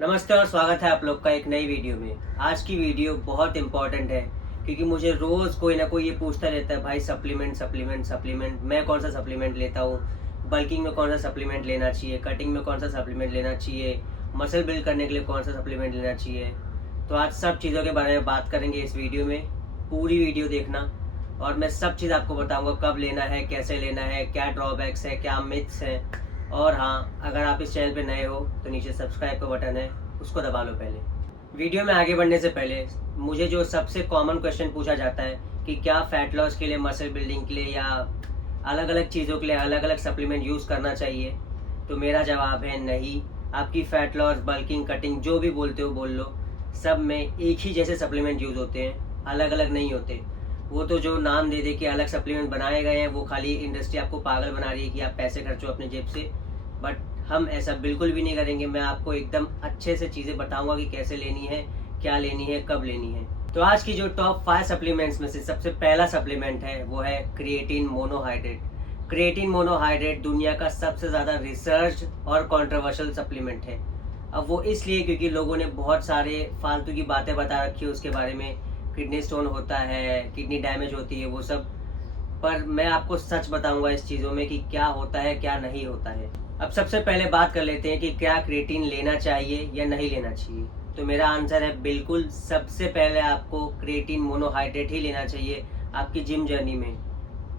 नमस्ते और स्वागत है आप लोग का एक नई वीडियो में। आज की वीडियो बहुत इंपॉर्टेंट है क्योंकि मुझे रोज़ कोई ना कोई ये पूछता रहता है, भाई सप्लीमेंट सप्लीमेंट सप्लीमेंट मैं कौन सा सप्लीमेंट लेता हूँ, बल्किंग में कौन सा सप्लीमेंट लेना चाहिए, कटिंग में कौन सा सप्लीमेंट लेना चाहिए, मसल बिल्ड करने के लिए कौन सा सप्लीमेंट लेना चाहिए। तो आज सब चीज़ों के बारे में बात करेंगे इस वीडियो में। पूरी वीडियो देखना और मैं सब चीज़ आपको बताऊँगा, कब लेना है, कैसे लेना है, क्या ड्रॉबैक्स है, क्या मिथ्स हैं। और हाँ, अगर आप इस चैनल पे नए हो तो नीचे सब्सक्राइब का बटन है, उसको दबा लो। पहले वीडियो में आगे बढ़ने से पहले मुझे जो सबसे कॉमन क्वेश्चन पूछा जाता है कि क्या फैट लॉस के लिए, मसल बिल्डिंग के लिए या अलग अलग चीज़ों के लिए अलग अलग सप्लीमेंट यूज़ करना चाहिए, तो मेरा जवाब है नहीं। आपकी फैट लॉस, बल्किंग, कटिंग जो भी बोलते हो बोल लो, सब में एक ही जैसे सप्लीमेंट यूज़ होते हैं, अलग अलग नहीं होते। वो तो जो नाम दे दे के अलग सप्लीमेंट बनाए गए हैं, वो खाली इंडस्ट्री आपको पागल बना रही है कि आप पैसे खर्चो अपने जेब से। बट हम ऐसा बिल्कुल भी नहीं करेंगे। मैं आपको एकदम अच्छे से चीज़ें बताऊंगा कि कैसे लेनी है, क्या लेनी है, कब लेनी है। तो आज की जो टॉप 5 सप्लीमेंट्स में से सबसे पहला सप्लीमेंट है वो है क्रिएटिन मोनोहाइड्रेट। क्रिएटिन मोनोहाइड्रेट दुनिया का सबसे ज़्यादा रिसर्च और कंट्रोवर्शियल सप्लीमेंट है। अब वो इसलिए क्योंकि लोगों ने बहुत सारे फालतू की बातें बता रखी है उसके बारे में, किडनी स्टोन होता है, किडनी डैमेज होती है, वो सब। पर मैं आपको सच बताऊंगा इस चीज़ों में कि क्या होता है, क्या नहीं होता है। अब सबसे पहले बात कर लेते हैं कि क्या क्रिएटिन लेना चाहिए या नहीं लेना चाहिए। तो मेरा आंसर है बिल्कुल। सबसे पहले आपको क्रिएटिन मोनोहाइड्रेट ही लेना चाहिए आपकी जिम जर्नी में।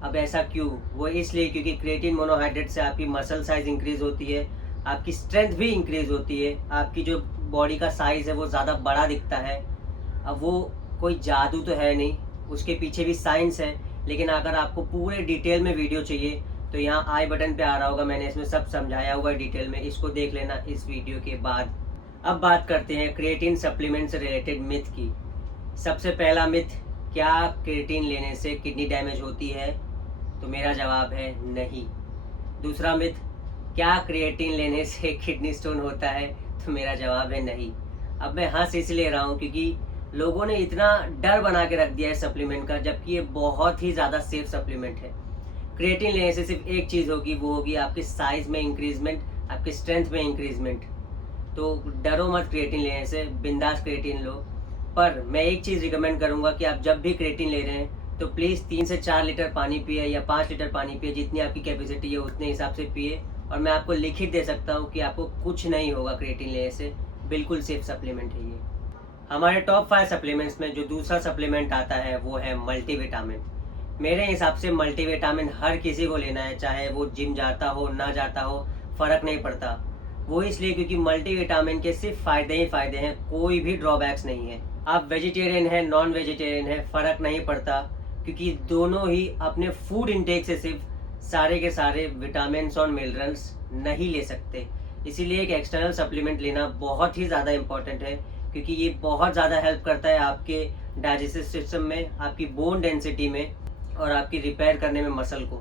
अब ऐसा क्यों? वो इसलिए क्योंकि क्रिएटिन मोनोहाइड्रेट से आपकी मसल साइज इंक्रीज होती है, आपकी स्ट्रेंथ भी इंक्रीज होती है, आपकी जो बॉडी का साइज है वो ज़्यादा बड़ा दिखता है। अब वो कोई जादू तो है नहीं, उसके पीछे भी साइंस है। लेकिन अगर आपको पूरे डिटेल में वीडियो चाहिए तो यहाँ आई बटन पे आ रहा होगा, मैंने इसमें सब समझाया हुआ है डिटेल में, इसको देख लेना इस वीडियो के बाद। अब बात करते हैं क्रिएटिन सप्लीमेंट से रिलेटेड मिथ की। सबसे पहला मिथ, क्या क्रिएटिन लेने से किडनी डैमेज होती है? तो मेरा जवाब है नहीं। दूसरा मिथ, क्या क्रिएटिन लेने से किडनी स्टोन होता है? तो मेरा जवाब है नहीं। अब मैं हंस इसलिए रहा हूँ क्योंकि लोगों ने इतना डर बना के रख दिया है सप्लीमेंट का, जबकि ये बहुत ही ज़्यादा सेफ सप्लीमेंट है। क्रिएटिन लेने से सिर्फ एक चीज़ होगी, वो होगी आपकी साइज में इंक्रीजमेंट, आपकी स्ट्रेंथ में इंक्रीजमेंट। तो डरो मत क्रिएटिन लेने से, बिंदास क्रिएटिन लो। पर मैं एक चीज़ रिकमेंड करूँगा कि आप जब भी क्रिएटिन ले रहे हैं तो प्लीज़ 3 से 4 लीटर पानी पिए या 5 लीटर पानी पिए, जितनी आपकी कैपेसिटी है उतने हिसाब से पिए। और मैं आपको लिखित दे सकता हूँ कि आपको कुछ नहीं होगा क्रिएटिन लेने से, बिल्कुल सेफ सप्लीमेंट है ये। हमारे टॉप 5 सप्लीमेंट्स में जो दूसरा सप्लीमेंट आता है वो है मल्टीविटामिन। मेरे हिसाब से मल्टीविटामिन हर किसी को लेना है, चाहे वो जिम जाता हो ना जाता हो, फ़र्क नहीं पड़ता। वो इसलिए क्योंकि मल्टीविटामिन के सिर्फ फ़ायदे ही फ़ायदे हैं, कोई भी ड्रॉबैक्स नहीं है। आप वेजिटेरियन हैं, नॉन वेजिटेरियन हैं, फ़र्क नहीं पड़ता, क्योंकि दोनों ही अपने फूड इंटेक से सिर्फ सारे के सारे विटामिन्स और मिनरल्स नहीं ले सकते। इसीलिए एक एक्सटर्नल सप्लीमेंट लेना बहुत ही ज़्यादा इम्पॉर्टेंट है, क्योंकि ये बहुत ज़्यादा हेल्प करता है आपके डाइजेस्टिव सिस्टम में, आपकी बोन डेंसिटी में और आपकी रिपेयर करने में मसल को।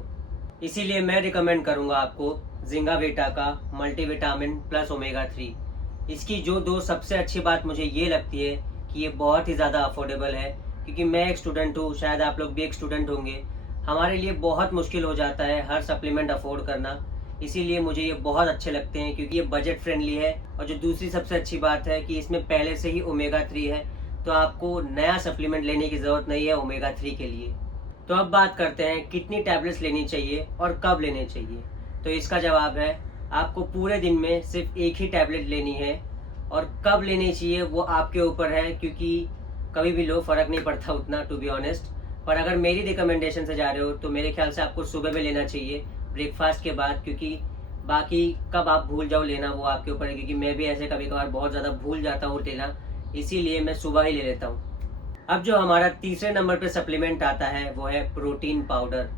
इसीलिए मैं रिकमेंड करूँगा आपको जिंगावीटा का मल्टीविटामिन प्लस ओमेगा 3। इसकी जो दो सबसे अच्छी बात मुझे ये लगती है कि ये बहुत ही ज़्यादा अफोर्डेबल है, क्योंकि मैं एक स्टूडेंट हूँ, शायद आप लोग भी एक स्टूडेंट होंगे। हमारे लिए बहुत मुश्किल हो जाता है हर सप्लीमेंट अफोर्ड करना, इसीलिए मुझे ये बहुत अच्छे लगते हैं क्योंकि ये बजट फ्रेंडली है। और जो दूसरी सबसे अच्छी बात है कि इसमें पहले से ही ओमेगा 3 है, तो आपको नया सप्लीमेंट लेने की ज़रूरत नहीं है ओमेगा 3 के लिए। तो अब बात करते हैं कितनी टैबलेट्स लेनी चाहिए और कब लेने चाहिए। तो इसका जवाब है, आपको पूरे दिन में सिर्फ एक ही टैबलेट लेनी है, और कब लेनी चाहिए वो आपके ऊपर है, क्योंकि कभी भी लो, फ़र्क नहीं पड़ता उतना, टू बी ऑनेस्ट। पर अगर मेरी रिकमेंडेशन से जा रहे हो तो मेरे ख्याल से आपको सुबह में लेना चाहिए, ब्रेकफास्ट के बाद। क्योंकि बाकी कब आप भूल जाओ लेना वो आपके ऊपर है, क्योंकि मैं भी ऐसे कभी कभार बहुत ज़्यादा भूल जाता हूँ लेना, इसीलिए मैं सुबह ही ले लेता हूँ। अब जो हमारा तीसरे नंबर पे सप्लीमेंट आता है वो है प्रोटीन पाउडर।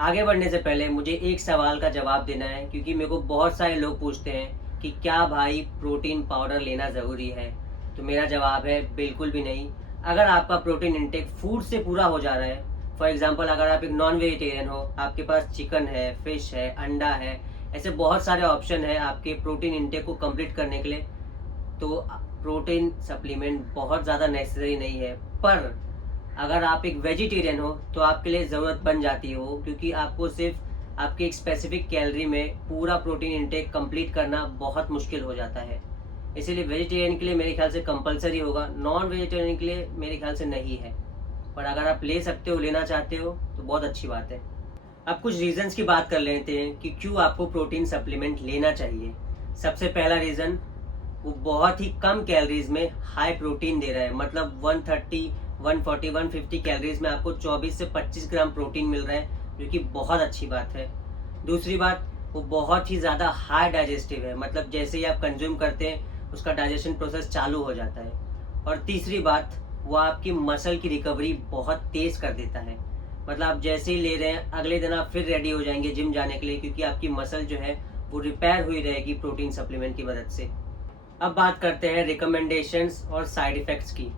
आगे बढ़ने से पहले मुझे एक सवाल का जवाब देना है, क्योंकि मेरे को बहुत सारे लोग पूछते हैं कि क्या भाई प्रोटीन पाउडर लेना ज़रूरी है। तो मेरा जवाब है बिल्कुल भी नहीं। अगर आपका प्रोटीन इंटेक फूड से पूरा हो जा रहा है, फॉर एग्जांपल अगर आप एक नॉन वेजिटेरियन हो, आपके पास चिकन है, फिश है, अंडा है, ऐसे बहुत सारे ऑप्शन है आपके प्रोटीन इंटेक को कंप्लीट करने के लिए, तो प्रोटीन सप्लीमेंट बहुत ज़्यादा नेसेसरी नहीं है। पर अगर आप एक वेजिटेरियन हो तो आपके लिए ज़रूरत बन जाती हो, क्योंकि आपको सिर्फ आपकी एक स्पेसिफिक कैलोरी में पूरा प्रोटीन इंटेक कंप्लीट करना बहुत मुश्किल हो जाता है। इसीलिए वेजिटेरियन के लिए मेरे ख्याल से कंपलसरी होगा, नॉन वेजिटेरियन के लिए मेरे ख्याल से नहीं है। पर अगर आप ले सकते हो, लेना चाहते हो तो बहुत अच्छी बात है। अब कुछ रीजंस की बात कर लेते हैं कि क्यों आपको प्रोटीन सप्लीमेंट लेना चाहिए। सबसे पहला रीज़न, वो बहुत ही कम कैलोरीज में हाई प्रोटीन दे रहा है। मतलब 130, 140, 150 कैलोरीज में आपको 24 से 25 ग्राम प्रोटीन मिल रहा है, जो कि बहुत अच्छी बात है। दूसरी बात, वो बहुत ही ज़्यादा हाई डाइजेस्टिव है। मतलब जैसे ही आप कंज्यूम करते हैं उसका डाइजेशन प्रोसेस चालू हो जाता है। और तीसरी बात, वो आपकी मसल की रिकवरी बहुत तेज़ कर देता है। मतलब आप जैसे ही ले रहे हैं अगले दिन आप फिर रेडी हो जाएंगे जिम जाने के लिए, क्योंकि आपकी मसल जो है वो रिपेयर हुई रहेगी प्रोटीन सप्लीमेंट की मदद से। अब बात करते हैं रिकमेंडेशंस और साइड इफ़ेक्ट्स की।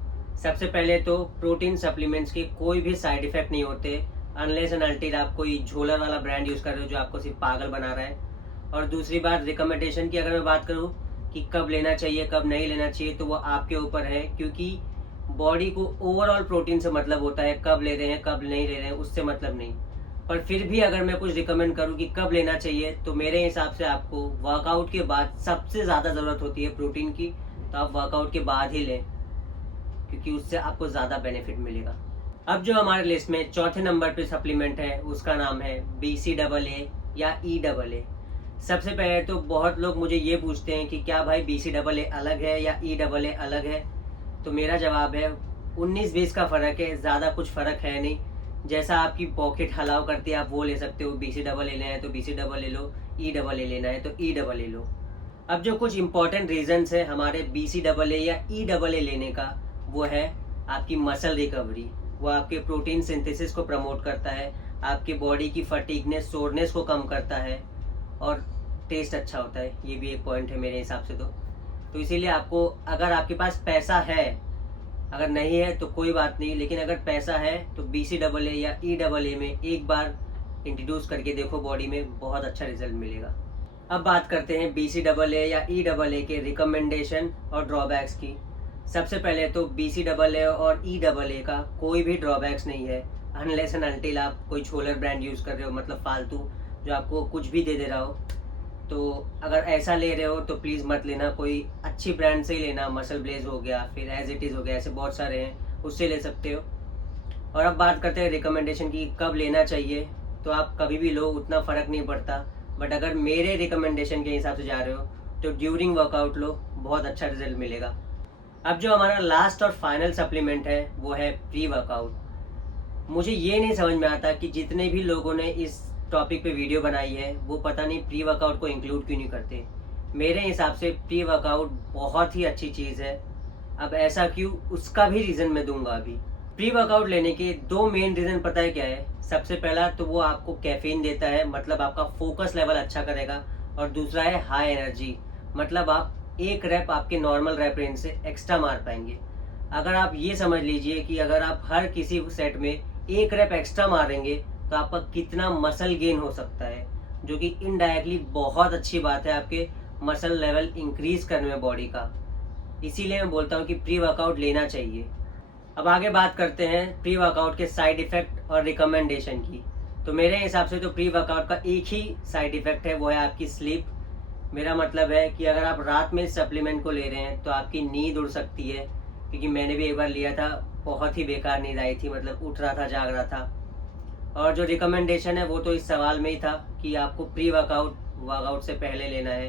सबसे पहले तो प्रोटीन सप्लीमेंट्स के कोई भी साइड इफ़ेक्ट नहीं होते, अनलेस एंड अनटिल आप कोई झोलर वाला ब्रांड यूज़ कर रहे हो जो आपको सिर्फ पागल बना रहा है। और दूसरी बात, रिकमेंडेशन की अगर मैं बात करूँ कि कब लेना चाहिए कब नहीं लेना चाहिए, तो वो आपके ऊपर है, क्योंकि बॉडी को ओवरऑल प्रोटीन से मतलब होता है। कब ले रहे हैं कब नहीं ले रहे हैं उससे मतलब नहीं। पर फिर भी अगर मैं कुछ रिकमेंड करूं कि कब लेना चाहिए, तो मेरे हिसाब से आपको वर्कआउट के बाद सबसे ज़्यादा ज़रूरत होती है प्रोटीन की, तो आप वर्कआउट के बाद ही लें, क्योंकि उससे आपको ज़्यादा बेनिफिट मिलेगा। अब जो हमारे लिस्ट में चौथे नंबर पे सप्लीमेंट है उसका नाम है BCAA या EAA। सबसे पहले तो बहुत लोग मुझे ये पूछते हैं कि क्या भाई BCAA अलग है या EAA अलग है। तो मेरा जवाब है 19-20 का फ़र्क है, ज़्यादा कुछ फ़र्क है नहीं। जैसा आपकी पॉकेट अलाउ करती है आप वो ले सकते हो। BCAA लेना है तो BCAA लो, EAA लेना है तो EAA लो। अब जो कुछ इंपॉर्टेंट रीजंस है हमारे BCAA या EAA लेने का, वो है आपकी मसल रिकवरी। वो आपके प्रोटीन सिंथेसिस को प्रमोट करता है, आपकी बॉडी की फटीगनेस, सोरनेस को कम करता है, और टेस्ट अच्छा होता है। ये भी एक पॉइंट है मेरे हिसाब से। तो इसीलिए आपको, अगर आपके पास पैसा है, अगर नहीं है तो कोई बात नहीं, लेकिन अगर पैसा है तो BCAA या EAA में एक बार इंट्रोड्यूस करके देखो, बॉडी में बहुत अच्छा रिजल्ट मिलेगा। अब बात करते हैं BCAA या EAA के रिकमेंडेशन और ड्रॉबैक्स की। सबसे पहले तो BCAA और EAA का कोई भी ड्रॉबैक्स नहीं है, अनलेस एंड अनटिल आप कोई छोलर ब्रांड यूज़ कर रहे हो, मतलब फालतू जो आपको कुछ भी दे रहा हो। तो अगर ऐसा ले रहे हो तो प्लीज़ मत लेना, कोई अच्छी ब्रांड से ही लेना। मसल ब्लेज हो गया, फिर एज इट इज़ हो गया, ऐसे बहुत सारे हैं, उससे ले सकते हो। और अब बात करते हैं रिकमेंडेशन की, कब लेना चाहिए। तो आप कभी भी लो, उतना फ़र्क नहीं पड़ता। बट अगर मेरे रिकमेंडेशन के हिसाब से जा रहे हो तो ड्यूरिंग वर्कआउट लो, बहुत अच्छा रिजल्ट मिलेगा। अब जो हमारा लास्ट और फाइनल सप्लीमेंट है वो है प्री वर्कआउट। मुझे ये नहीं समझ में आता कि जितने भी लोगों ने इस टॉपिक पे वीडियो बनाई है वो पता नहीं प्री वर्कआउट को इंक्लूड क्यों नहीं करते। मेरे हिसाब से प्री वर्कआउट बहुत ही अच्छी चीज़ है। अब ऐसा क्यों, उसका भी रीज़न मैं दूंगा अभी। प्री वर्कआउट लेने के दो मेन रीज़न पता है क्या है। सबसे पहला तो वो आपको कैफीन देता है, मतलब आपका फोकस लेवल अच्छा करेगा। और दूसरा है हाई एनर्जी, मतलब आप एक रैप आपके नॉर्मल रैप रेंज से एक्स्ट्रा मार पाएंगे। अगर आप ये समझ लीजिए कि अगर आप हर किसी सेट में एक रैप एक्स्ट्रा मारेंगे तो आपका कितना मसल गेन हो सकता है, जो कि इनडायरेक्टली बहुत अच्छी बात है आपके मसल लेवल इंक्रीज करने में बॉडी का। इसीलिए मैं बोलता हूँ कि प्री वर्कआउट लेना चाहिए। अब आगे बात करते हैं प्री वर्कआउट के साइड इफ़ेक्ट और रिकमेंडेशन की। तो मेरे हिसाब से तो प्री वर्कआउट का एक ही साइड इफ़ेक्ट है, वो है आपकी स्लीप। मेरा मतलब है कि अगर आप रात में सप्लीमेंट को ले रहे हैं तो आपकी नींद उड़ सकती है, क्योंकि मैंने भी एक बार लिया था, बहुत ही बेकार नींद आई थी, मतलब उठ रहा था, जाग रहा था। और जो रिकमेंडेशन है वो तो इस सवाल में ही था कि आपको प्री वर्कआउट से पहले लेना है।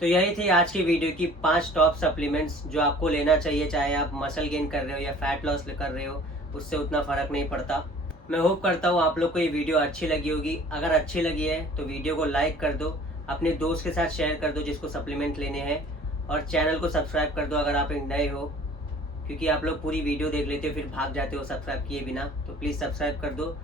तो यही थी आज की वीडियो की 5 टॉप सप्लीमेंट्स जो आपको लेना चाहिए, चाहे आप मसल गेन कर रहे हो या फैट लॉस कर रहे हो, उससे उतना फ़र्क नहीं पड़ता। मैं होप करता हूँ आप लोग को ये वीडियो अच्छी लगी होगी। अगर अच्छी लगी है तो वीडियो को लाइक कर दो, अपने दोस्त के साथ शेयर कर दो जिसको सप्लीमेंट लेने हैं, और चैनल को सब्सक्राइब कर दो अगर आप नए हो, क्योंकि आप लोग पूरी वीडियो देख लेते हो फिर भाग जाते हो सब्सक्राइब किए बिना। तो प्लीज़ सब्सक्राइब कर दो।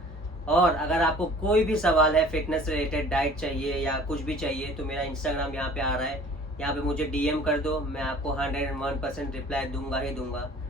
और अगर आपको कोई भी सवाल है, फिटनेस रिलेटेड, डाइट चाहिए या कुछ भी चाहिए, तो मेरा इंस्टाग्राम यहाँ पे आ रहा है, यहाँ पे मुझे DM कर दो, मैं आपको 101% रिप्लाई दूंगा ही दूंगा।